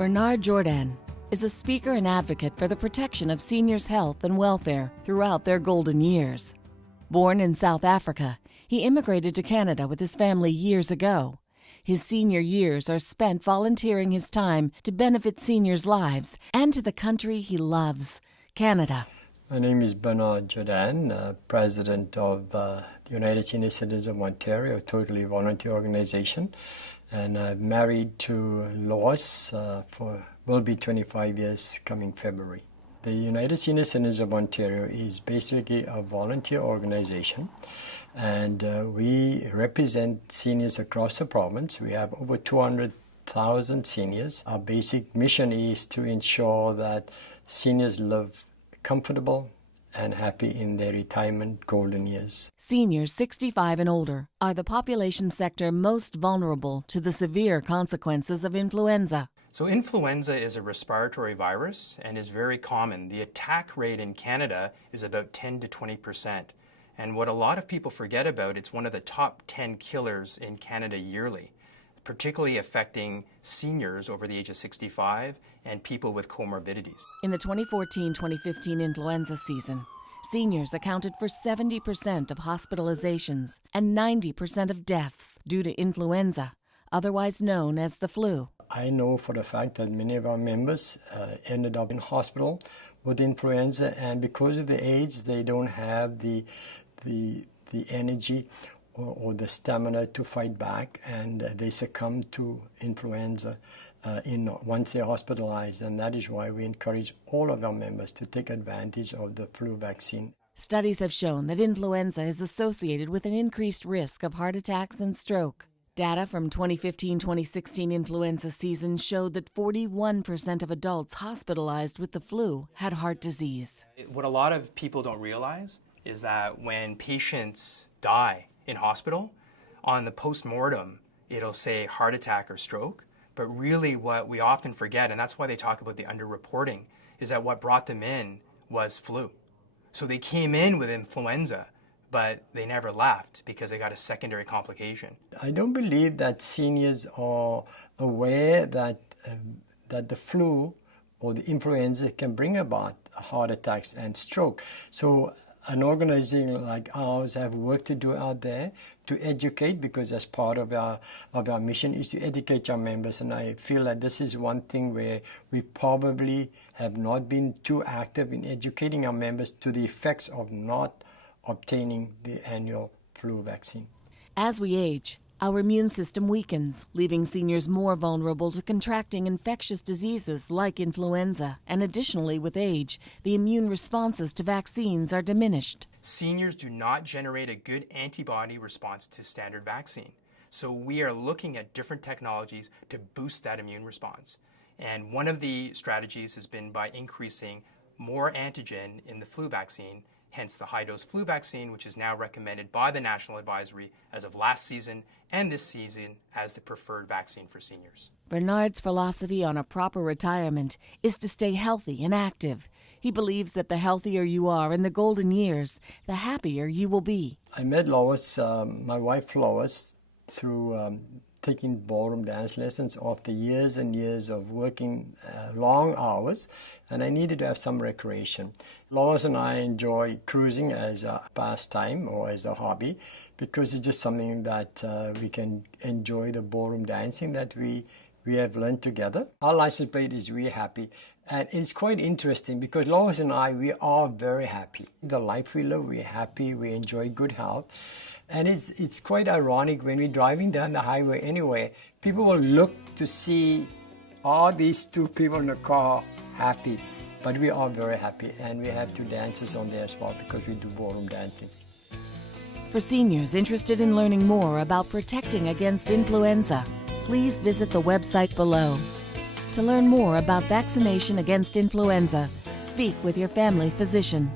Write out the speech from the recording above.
Bernard Jordaan is a speaker and advocate for the protection of seniors' health and welfare throughout their golden years. Born in South Africa, he immigrated to Canada with his family years ago. His senior years are spent volunteering his time to benefit seniors' lives and to the country he loves, Canada. My name is Bernard Jordaan, President of the United Senior Citizens of Ontario, a totally volunteer organization. And I'm married to Lois will be 25 years coming February. The United Senior Citizens of Ontario is basically a volunteer organization, and we represent seniors across the province. We have over 200,000 seniors. Our basic mission is to ensure that seniors live comfortable and happy in their retirement golden years. Seniors 65 and older are the population sector most vulnerable to the severe consequences of influenza. So influenza is a respiratory virus and is very common. The attack rate in Canada is about 10 to 20%. And what a lot of people forget about, it's one of the top 10 killers in Canada yearly, particularly affecting seniors over the age of 65 and people with comorbidities. In the 2014-2015 influenza season, seniors accounted for 70% of hospitalizations and 90% of deaths due to influenza, otherwise known as the flu. I know for a fact that many of our members ended up in hospital with influenza, and because of the age, they don't have the energy or the stamina to fight back, and they succumb to influenza once they're hospitalized. And that is why we encourage all of our members to take advantage of the flu vaccine. Studies have shown that influenza is associated with an increased risk of heart attacks and stroke. Data from 2015-2016 influenza season showed that 41% of adults hospitalized with the flu had heart disease. What a lot of people don't realize is that when patients die in hospital, on the post-mortem, it'll say heart attack or stroke. But really what we often forget, and that's why they talk about the underreporting, is that what brought them in was flu. So they came in with influenza, but they never left because they got a secondary complication. I don't believe that seniors are aware that the flu or the influenza can bring about heart attacks and stroke. So an organization like ours have work to do out there to educate, because as part of our mission is to educate our members. And I feel that this is one thing where we probably have not been too active in educating our members to the effects of not obtaining the annual flu vaccine. As we age, our immune system weakens, leaving seniors more vulnerable to contracting infectious diseases like influenza. And additionally, with age, the immune responses to vaccines are diminished. Seniors do not generate a good antibody response to standard vaccine. So we are looking at different technologies to boost that immune response. And one of the strategies has been by increasing more antigen in the flu vaccine, hence the high-dose flu vaccine, which is now recommended by the National Advisory as of last season and this season as the preferred vaccine for seniors. Bernard's philosophy on a proper retirement is to stay healthy and active. He believes that the healthier you are in the golden years, the happier you will be. I met Lois, my wife Lois, through taking ballroom dance lessons after years and years of working long hours, and I needed to have some recreation. Lois and I enjoy cruising as a pastime or as a hobby, because it's just something that we can enjoy the ballroom dancing that we have learned together. Our license plate is "We're Happy," and it's quite interesting because Lois and I, we are very happy. The life we live, we're happy, we enjoy good health. And it's quite ironic when we're driving down the highway anyway, people will look to see, are these two people in the car happy? But we are very happy, and we have two dancers on there as well because we do ballroom dancing. For seniors interested in learning more about protecting against influenza, please visit the website below. To learn more about vaccination against influenza, speak with your family physician.